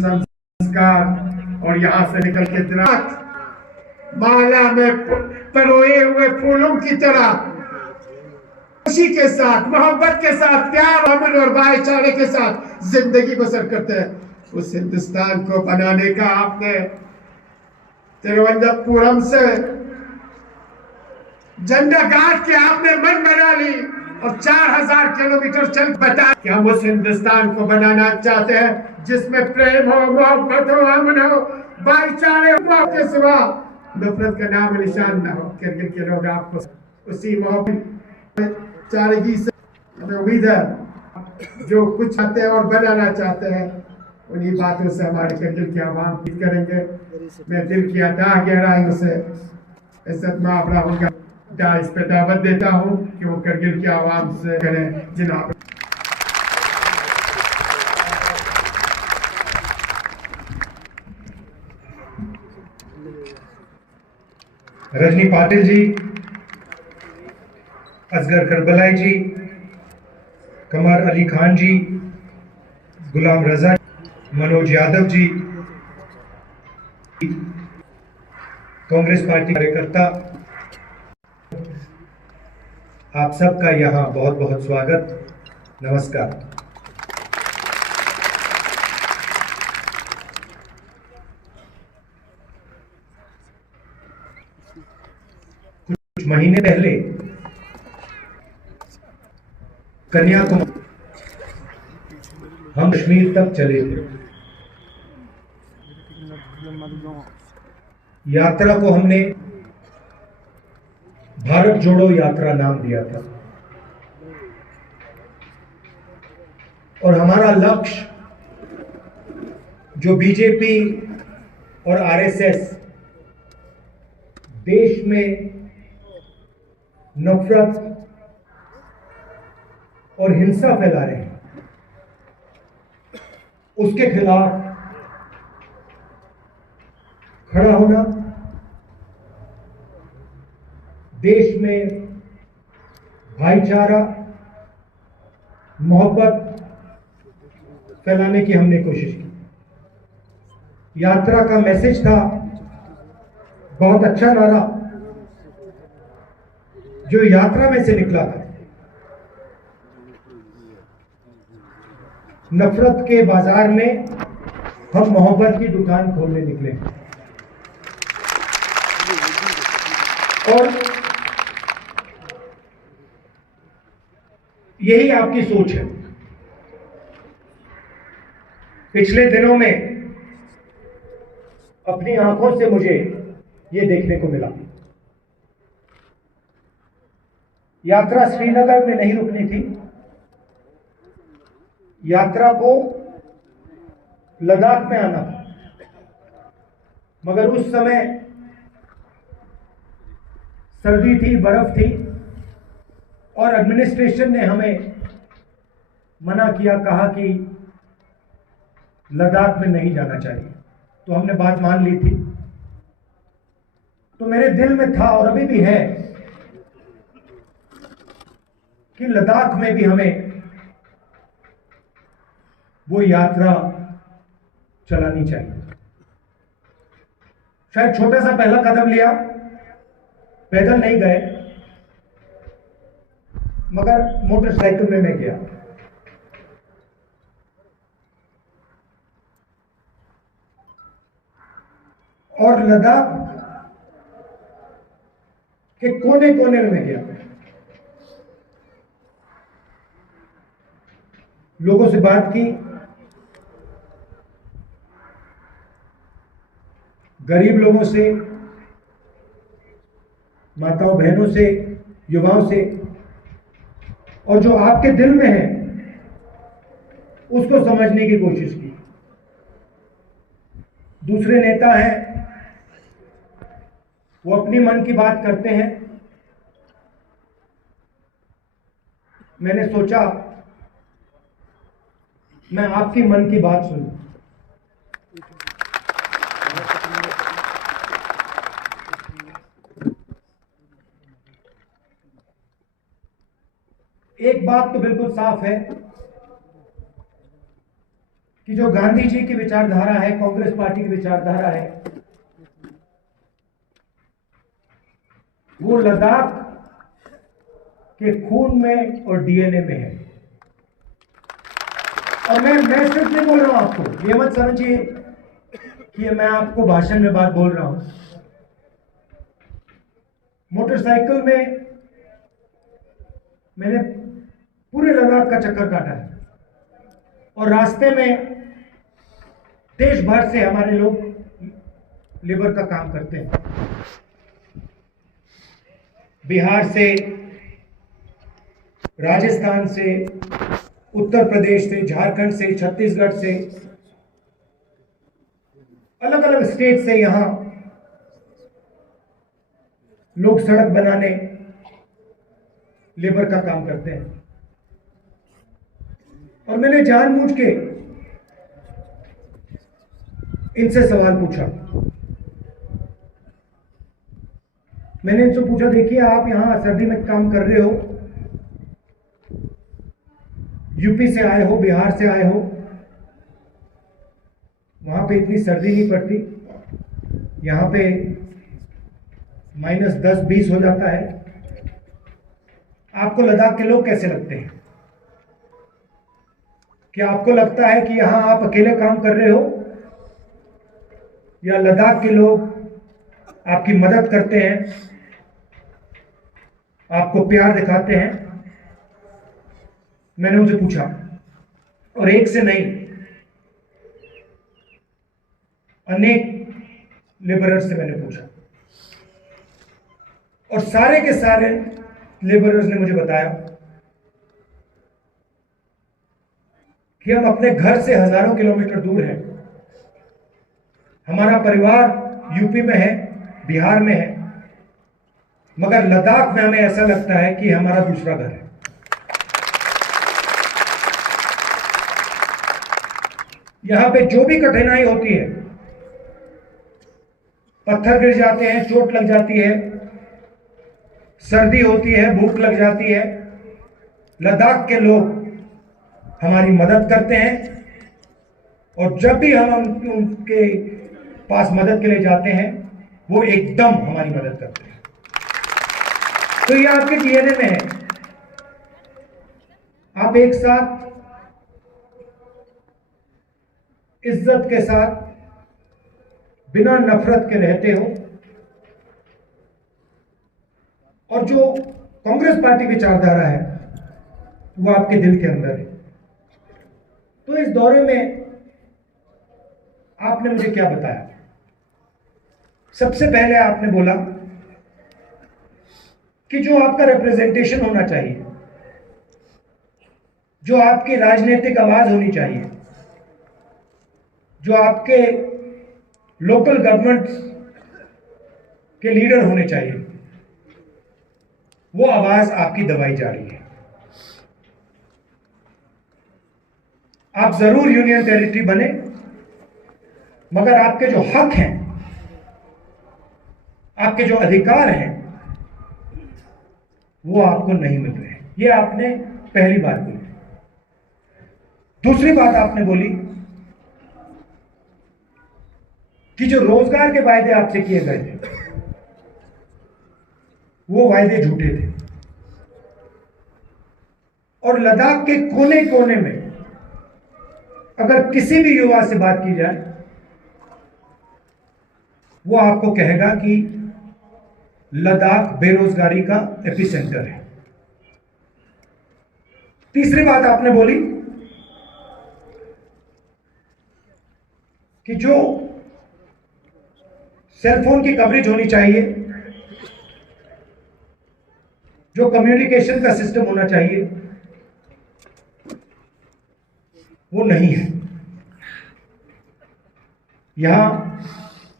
संस्कार और यहाँ से निकल के माला में परोए हुए फूलों की तरह खुशी के साथ, मोहब्बत के साथ, प्यार, अमन और भाईचारे के साथ जिंदगी बसर करते हैं। उस हिंदुस्तान को बनाने का आपने तिरुवनंतपुरम से झंडा गाड़ के आपने मन बना ली और 4000 किलोमीटर चल बता कि हम उस हिंदुस्तान को बनाना चाहते हैं जिसमें प्रेम हो, मोहब्बत हो, अमन हो, भाईचारे हो, के सिवा नफरत का नाम निशान न हो। करगिल के लोग आपको उसी मोहब्बत चारेगी से हमें उम्मीद है जो कुछ चाहते हैं और बनाना चाहते हैं उन्हीं बातों से हमारे करगिल की आवाम की करेंगे। मैं दिल की अता गहराइयों से इज्जत में आप रहूंगा इस पे दावत देता हूँ कि वो करगिल की आवाम से करें। जनाब रजनी पाटिल जी, असगर करबलाई जी, कमर अली खान जी, गुलाम रजा, मनोज यादव जी, कांग्रेस पार्टी कार्यकर्ता, आप सबका यहाँ बहुत बहुत स्वागत, नमस्कार। कुछ महीने पहले कन्याकुमारी हम कश्मीर तक चले थे। यात्रा को हमने भारत जोड़ो यात्रा नाम दिया था और हमारा लक्ष्य जो बीजेपी और आरएसएस देश में नफरत और हिंसा फैला रहे हैं उसके खिलाफ खड़ा होना, देश में भाईचारा, मोहब्बत फैलाने की हमने कोशिश की। यात्रा का मैसेज था बहुत अच्छा नारा जो यात्रा में से निकला था, नफरत के बाजार में हम मोहब्बत की दुकान खोलने निकले और यही आपकी सोच है। पिछले दिनों में अपनी आंखों से मुझे यह देखने को मिला। यात्रा श्रीनगर में नहीं रुकनी थी, यात्रा को लद्दाख में आना था, मगर उस समय सर्दी थी, बर्फ थी और एडमिनिस्ट्रेशन ने हमें मना किया, कहा कि लद्दाख में नहीं जाना चाहिए। तो हमने बात मान ली थी। तो मेरे दिल में था और अभी भी है कि लद्दाख में भी हमें वो यात्रा चलानी चाहिए। शायद छोटा सा पहला कदम लिया, पैदल नहीं गए, मगर मोटरसाइकिल में मैं गया और लद्दाख के कोने कोने में गया, लोगों से बात की, गरीब लोगों से, माताओं बहनों से, युवाओं से, और जो आपके दिल में है उसको समझने की कोशिश की। दूसरे नेता हैं, वो अपनी मन की बात करते हैं। मैंने सोचा मैं आपकी मन की बात सुनूं। एक बात तो बिल्कुल साफ है कि जो गांधी जी की विचारधारा है, कांग्रेस पार्टी की विचारधारा है, वो लद्दाख के खून में और डीएनए में है। और मैं सिर्फ नहीं बोल रहा हूं आपको, ये मत समझिए कि मैं आपको भाषण में बात बोल रहा हूं। मोटरसाइकिल में मैंने पूरे लद्दाख का चक्कर काटा है और रास्ते में देश भर से हमारे लोग लेबर का काम करते हैं। बिहार से, राजस्थान से, उत्तर प्रदेश से, झारखंड से, छत्तीसगढ़ से, अलग अलग स्टेट से यहां लोग सड़क बनाने, लेबर का काम करते हैं। और मैंने जानबूझ के इनसे सवाल पूछा। मैंने इनसे पूछा, देखिए आप यहां सर्दी में काम कर रहे हो, यूपी से आए हो, बिहार से आए हो, वहां पे इतनी सर्दी नहीं पड़ती, यहां पे -10-20 हो जाता है, आपको लद्दाख के लोग कैसे लगते हैं? क्या आपको लगता है कि यहां आप अकेले काम कर रहे हो या लद्दाख के लोग आपकी मदद करते हैं, आपको प्यार दिखाते हैं? मैंने उनसे पूछा और एक से नहीं, अनेक लेबरर्स से मैंने पूछा और सारे के सारे लेबरर्स ने मुझे बताया कि हम अपने घर से हजारों किलोमीटर दूर हैं, हमारा परिवार यूपी में है, बिहार में है, मगर लद्दाख में हमें ऐसा लगता है कि हमारा दूसरा घर है। यहां पे जो भी कठिनाई होती है, पत्थर गिर जाते हैं, चोट लग जाती है, सर्दी होती है, भूख लग जाती है, लद्दाख के लोग हमारी मदद करते हैं और जब भी हम उनके पास मदद के लिए जाते हैं, वो एकदम हमारी मदद करते हैं। तो ये आपके डीएनए में है। आप एक साथ इज्जत के साथ, बिना नफरत के रहते हो और जो कांग्रेस पार्टी विचारधारा है वो आपके दिल के अंदर है। तो इस दौरे में आपने मुझे क्या बताया? सबसे पहले आपने बोला कि जो आपका रिप्रेजेंटेशन होना चाहिए, जो आपकी राजनीतिक आवाज होनी चाहिए, जो आपके लोकल गवर्नमेंट के लीडर होने चाहिए, वो आवाज आपकी दबाई जा रही है। आप जरूर यूनियन टेरिटरी बने, मगर आपके जो हक हैं, आपके जो अधिकार हैं, वो आपको नहीं मिल रहे हैं। ये आपने पहली बात बोली। दूसरी बात आपने बोली कि जो रोजगार के वायदे आपसे किए गए थे, वो वायदे झूठे थे और लद्दाख के कोने कोने में अगर किसी भी युवा से बात की जाए, वो आपको कहेगा कि लद्दाख बेरोजगारी का एपिसेंटर है। तीसरी बात आपने बोली कि जो सेलफोन की कवरेज होनी चाहिए, जो कम्युनिकेशन का सिस्टम होना चाहिए, वो नहीं है। यहां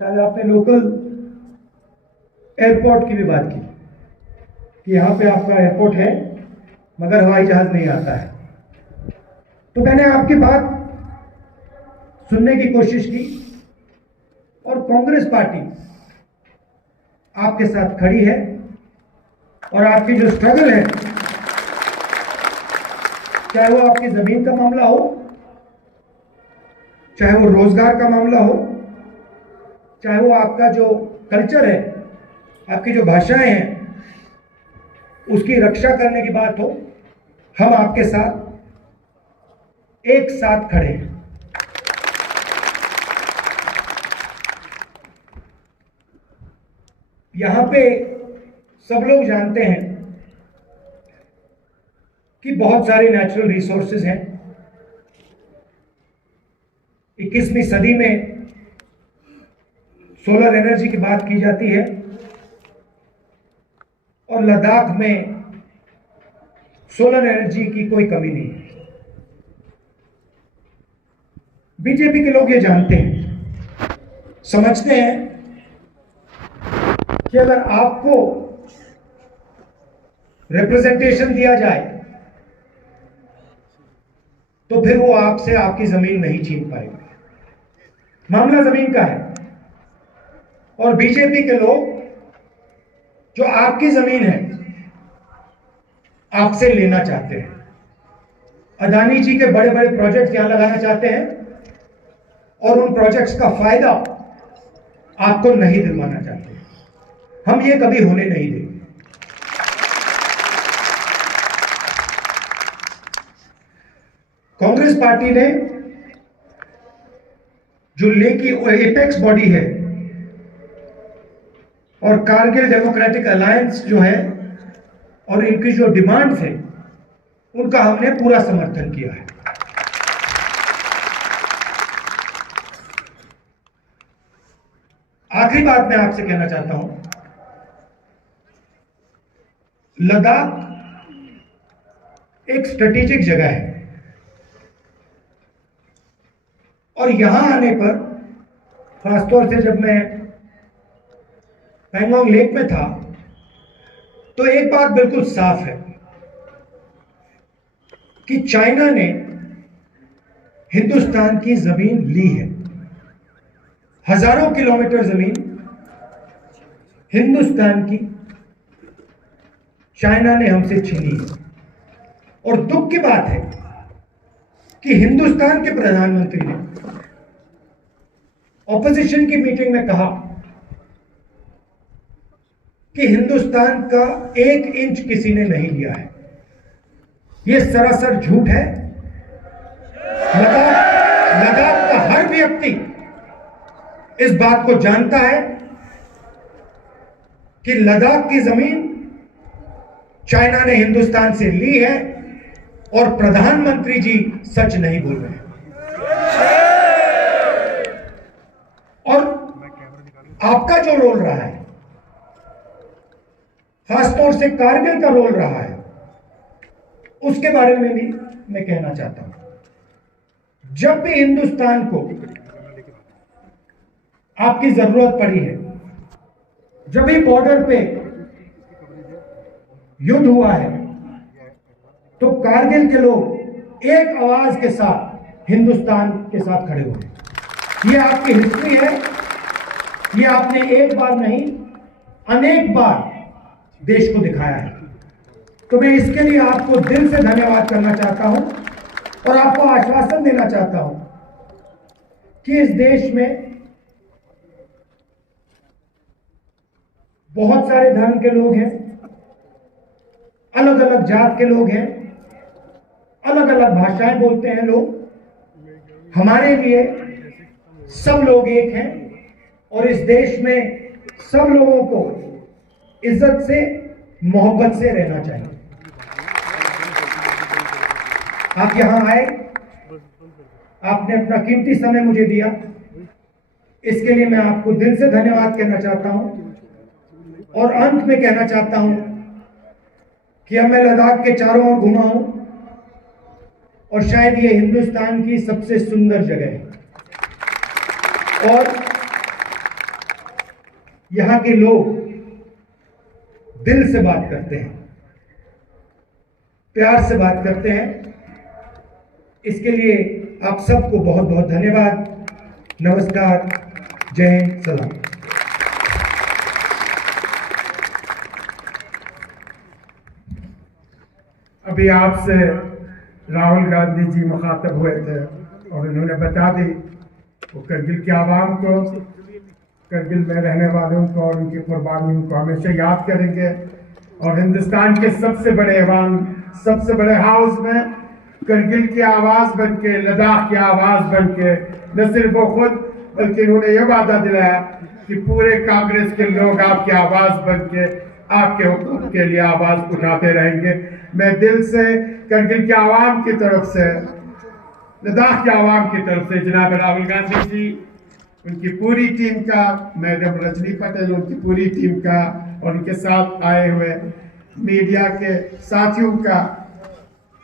शायद आपने लोकल एयरपोर्ट की भी बात की कि यहां पे आपका एयरपोर्ट है मगर हवाई जहाज नहीं आता है। तो मैंने आपकी बात सुनने की कोशिश की और कांग्रेस पार्टी आपके साथ खड़ी है और आपकी जो स्ट्रगल है, चाहे वो आपकी जमीन का मामला हो, चाहे वो रोजगार का मामला हो, चाहे वो आपका जो कल्चर है, आपकी जो भाषाएं हैं, उसकी रक्षा करने की बात हो, हम आपके साथ एक साथ खड़े हैं। यहां पे सब लोग जानते हैं कि बहुत सारे नेचुरल रिसोर्सेज हैं। 21वीं सदी में सोलर एनर्जी की बात की जाती है और लद्दाख में सोलर एनर्जी की कोई कमी नहीं है। बीजेपी के लोग ये जानते हैं, समझते हैं कि अगर आपको रिप्रेजेंटेशन दिया जाए तो फिर वो आपसे आपकी जमीन नहीं छीन पाएगा। मामला जमीन का है और बीजेपी के लोग जो आपकी जमीन है आपसे लेना चाहते हैं। अदानी जी के बड़े बड़े प्रोजेक्ट यहां लगाना चाहते हैं और उन प्रोजेक्ट्स का फायदा आपको नहीं दिलवाना चाहते। हम ये कभी होने नहीं देंगे। कांग्रेस पार्टी ने जो लेह की एपेक्स बॉडी है और कारगिल डेमोक्रेटिक अलायंस जो है और इनकी जो डिमांड्स है उनका हमने पूरा समर्थन किया है। आखिरी बात मैं आपसे कहना चाहता हूं, लद्दाख एक स्ट्रेटेजिक जगह है और यहां आने पर, खासतौर से जब मैं पैंगोंग लेक में था, तो एक बात बिल्कुल साफ है कि चाइना ने हिंदुस्तान की जमीन ली है। हजारों किलोमीटर जमीन हिंदुस्तान की चाइना ने हमसे छीनी है। और दुख की बात है कि हिंदुस्तान के प्रधानमंत्री ने ऑपोजिशन की मीटिंग में कहा कि हिंदुस्तान का 1 इंच किसी ने नहीं लिया है। यह सरासर झूठ है। लद्दाख का हर व्यक्ति इस बात को जानता है कि लद्दाख की जमीन चाइना ने हिंदुस्तान से ली है और प्रधानमंत्री जी सच नहीं बोल रहे हैं। और आपका जो रोल रहा है, खासतौर से कारगिल का रोल रहा है, उसके बारे में भी मैं कहना चाहता हूं। जब भी हिंदुस्तान को आपकी जरूरत पड़ी है, जब भी बॉर्डर पे युद्ध हुआ है, तो कारगिल के लोग एक आवाज के साथ हिंदुस्तान के साथ खड़े हुए। ये आपकी हिस्ट्री है। ये आपने एक बार नहीं, अनेक बार देश को दिखाया है। तो मैं इसके लिए आपको दिल से धन्यवाद करना चाहता हूं और आपको आश्वासन देना चाहता हूं कि इस देश में बहुत सारे धर्म के लोग हैं, अलग अलग जात के लोग हैं, अलग अलग भाषाएं बोलते हैं लोग। हमारे लिए सब लोग एक हैं और इस देश में सब लोगों को इज्जत से, मोहब्बत से रहना चाहिए। आप यहां आए, आपने अपना कीमती समय मुझे दिया, इसके लिए मैं आपको दिल से धन्यवाद कहना चाहता हूं। और अंत में कहना चाहता हूं कि अब मैं लद्दाख के चारों ओर घुमा हूं और शायद ये हिंदुस्तान की सबसे सुंदर जगह है और यहां के लोग दिल से बात करते हैं, प्यार से बात करते हैं। इसके लिए आप सबको बहुत बहुत धन्यवाद। नमस्कार, जय हिंद, सलाम। अभी आपसे राहुल गांधी जी मुखातब हुए थे और उन्होंने बता दी वो करगिल के आवाम को, करगिल में रहने वालों को और उनकी कुर्बानियों को हमेशा याद करेंगे। और हिंदुस्तान के सबसे बड़े ऐवान, सबसे बड़े हाउस में करगिल की आवाज़ बन के, लद्दाख की आवाज़ बन के न सिर्फ वो खुद बल्कि उन्होंने ये वादा दिलाया कि पूरे कांग्रेस के लोग आपकी आवाज़ बन के आपके हुकूक के लिए आवाज़ उठाते रहेंगे। मैं दिल से करगिल के आवाम की तरफ से, लद्दाख के आवाम की तरफ से जनाब राहुल गांधी जी, उनकी पूरी टीम का, मैडम रजनी पटेल, उनकी पूरी टीम का और उनके साथ आए हुए मीडिया के साथियों का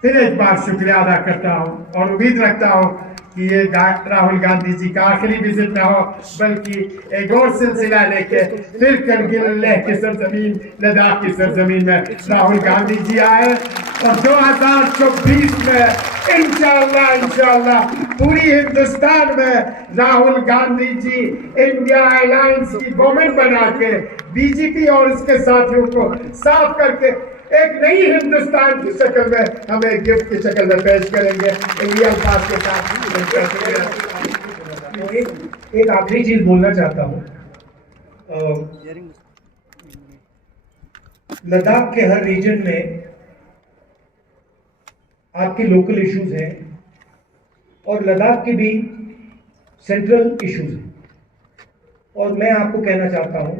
फिर एक बार शुक्रिया अदा करता हूँ और उम्मीद रखता हूँ कि ये राहुल गांधी जी का आखिरी विजिट न हो, बल्कि एक और सिलसिला लेके फिर करगिल लेह की सरजमीन, लद्दाख की सरजमीन में राहुल गांधी जी आए और 2024 में इंशाअल्लाह पूरी हिंदुस्तान में राहुल गांधी जी इंडिया अलायंस की गवर्नमेंट बना के बीजेपी और उसके साथियों को साफ करके एक नई हिंदुस्तान की शक्ल में हमें गिफ्ट की शक्ल में पेश करेंगे। इंडिया पास के साथ एक आखिरी चीज बोलना चाहता हूँ। लद्दाख के हर रीजन में आपके लोकल इश्यूज हैं और लद्दाख के भी सेंट्रल इश्यूज हैं। और मैं आपको कहना चाहता हूं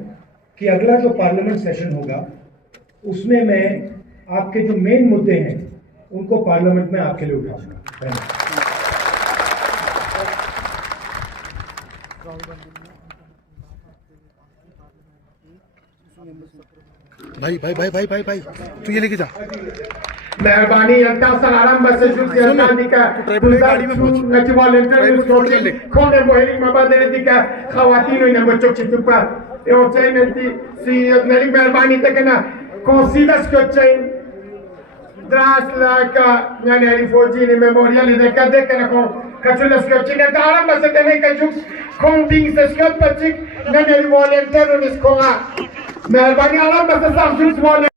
कि अगला जो पार्लियामेंट सेशन होगा उसमें मैं आपके जो मेन मुद्दे हैं उनको पार्लियामेंट में आपके लिए उठाऊंगा। भाई भाई भाई भाई भाई भाई तू ये लेके जा। मेहरबानी अंता सलाराम मैसेज दिका गाड़ी में पहुंच खोने बोहिली मबादरे दिका खवातीन होइना बच्चों चितुपा e ottenenti si nel merbani tekena considers che c'è tras la ca nani rifugi ni memoriali de cadde che con cacciolo scocine taram ma se tene che giù con ding se scoppa chic nani volontario ni scola merbani alam ma se sam